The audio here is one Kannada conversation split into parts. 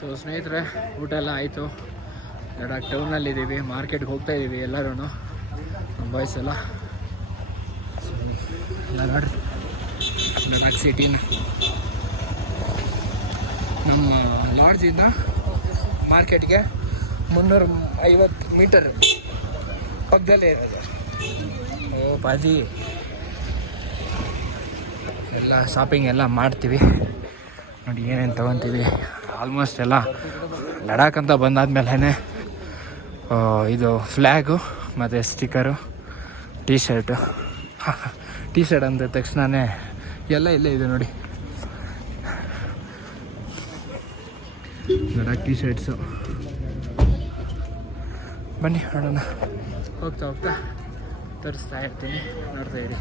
ಸೊ ಸ್ನೇಹಿತರೆ, ಊಟ ಎಲ್ಲ ಆಯಿತು. ಲಡಾಖ್ ಟೌನಲ್ಲಿದ್ದೀವಿ, ಮಾರ್ಕೆಟ್ಗೆ ಹೋಗ್ತಾ ಇದ್ದೀವಿ ಎಲ್ಲರೂ, ನಮ್ಮ ಬಾಯ್ಸ್ ಎಲ್ಲ ನೋಡ್ರಿ. ಲಡಾಖ್ ಸಿಟಿನ ನಮ್ಮ ಲಾಡ್ಜಿಂದ ಮಾರ್ಕೆಟ್ಗೆ 350 ಮೀಟರ್ ಪಕ್ಕದಲ್ಲೇ ಇರೋದು. ಓ ಬಾಜಿ, ಎಲ್ಲ ಶಾಪಿಂಗ್ ಎಲ್ಲ ಮಾಡ್ತೀವಿ ನೋಡಿ, ಏನೇನು ತೊಗೊತೀವಿ. ಆಲ್ಮೋಸ್ಟ್ ಎಲ್ಲ ಲಡಾಖ್ ಅಂತ ಬಂದಾದ್ಮೇಲೆ ಇದು ಫ್ಲ್ಯಾಗು ಮತ್ತು ಸ್ಟಿಕ್ಕರು, ಟೀ ಶರ್ಟು ಅಂದ ತಕ್ಷಣವೇ ಎಲ್ಲ ಇಲ್ಲೇ ಇದೆ ನೋಡಿ. Ladakh tea shirts. ಬನ್ನಿ ನೋಡೋಣ. ಹೋಗ್ತಾ ಹೋಗ್ತಾ ತೋರಿಸ್ತಾ ಇರ್ತೀನಿ, ನೋಡ್ತಾ ಇರಿ.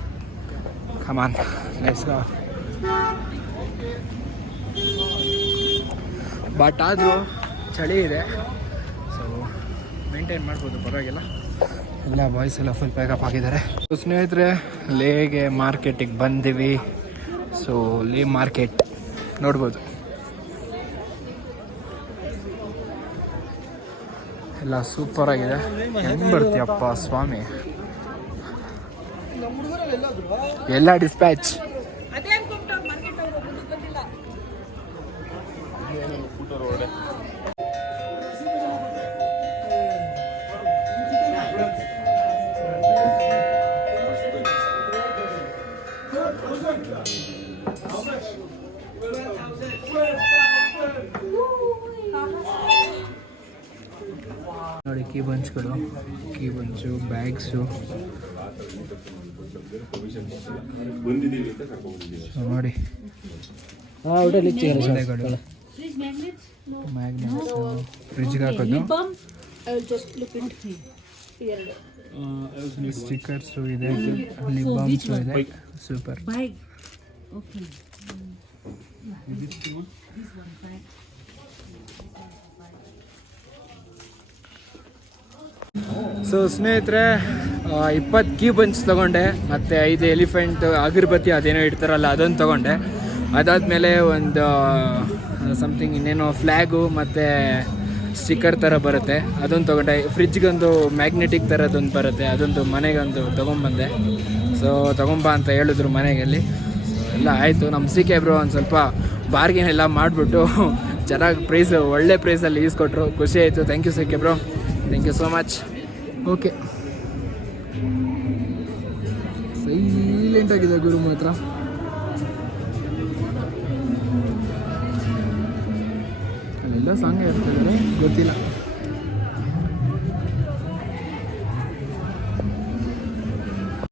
ಕಮಾನ್, ಲೆಟ್ಸ್ ಗೋ. ಬಟ್ ಆದರೂ ಚಳಿ ಇದೆ, ಸೊ ಮೇಂಟೈನ್ ಮಾಡ್ಬೋದು, ಪರವಾಗಿಲ್ಲ. ಎಲ್ಲ ಬಾಯ್ಸ್ ಎಲ್ಲ ಫುಲ್ ಪ್ಯಾಕಪ್ ಆಗಿದ್ದಾರೆ. ಸ್ನೇಹಿತರೆ, ಲೇಗೆ ಮಾರ್ಕೆಟಿಗೆ ಬಂದೀವಿ. ಸೊ ಲೇ ಮಾರ್ಕೆಟ್ ನೋಡ್ಬೋದು, ಎಲ್ಲ ಸೂಪರ್ ಆಗಿದೆ. ಹೆಂಗೆ ಬರ್ತೀಯಪ್ಪ ಸ್ವಾಮಿ, ಎಲ್ಲ ಡಿಸ್ಪ್ಯಾಚ್. ನೋಡಿ, ಕೀ ಬಂಚ್ಗಳು, ಬ್ಯಾಗ್ಸು ನೋಡಿ. ಮ್ಯಾಗ್ನೆಟ್ಸ್, ಫ್ರಿಜ್ಗೆ ಹಾಕೋದು, ಸ್ಟಿಕ್ಕರ್ಸು ಇದೆ, ಲಿಪ್ ಬಾಮ್ಸು ಇದೆ. ಸೂಪರ್. ಸೊ ಸ್ನೇಹಿತರೆ, 20 ಕೀ ಬಂಚ್ ತೊಗೊಂಡೆ, ಮತ್ತು 5 ಎಲಿಫೆಂಟ್ ಅಗರಬತ್ತಿ ಅದೇನೋ ಇಡ್ತಾರಲ್ಲ ಅದೊಂದು ತೊಗೊಂಡೆ. ಅದಾದಮೇಲೆ ಒಂದು ಸಮಥಿಂಗ್ ಇನ್ನೇನೋ ಫ್ಲ್ಯಾಗು ಮತ್ತು ಸ್ಟಿಕ್ಕರ್ ಥರ ಬರುತ್ತೆ, ಅದೊಂದು ತೊಗೊಂಡೆ. ಫ್ರಿಜ್ಗೊಂದು ಮ್ಯಾಗ್ನೆಟಿಕ್ ಥರದ್ದೊಂದು ಬರುತ್ತೆ, ಅದೊಂದು ಮನೆಗೊಂದು ತೊಗೊಂಬಂದೆ. ಸೊ ತೊಗೊಂಬ ಅಂತ ಹೇಳಿದ್ರು ಮನೆಯಲ್ಲಿ. ಎಲ್ಲ ಆಯಿತು. ನಮ್ಮ CK ಬ್ರೋ ಒಂದು ಸ್ವಲ್ಪ ಬಾರ್ಗೇನ್ ಎಲ್ಲ ಮಾಡಿಬಿಟ್ಟು ಚೆನ್ನಾಗಿ ಒಳ್ಳೆ ಪ್ರೈಸಲ್ಲಿ ಈಸ್ಕೊಟ್ರು. ಖುಷಿ ಆಯಿತು. Thank you CK bro, thank you so much. Okay, ಸೈಲೆಂಟಾಗಿದೆ ಗುರು ಮಾತ್ರ. ಅಲ್ಲೆಲ್ಲ ಸಾಂಗ್ ಹೇಳ್ತಿದ್ದಾರೆ, ಗೊತ್ತಿಲ್ಲ.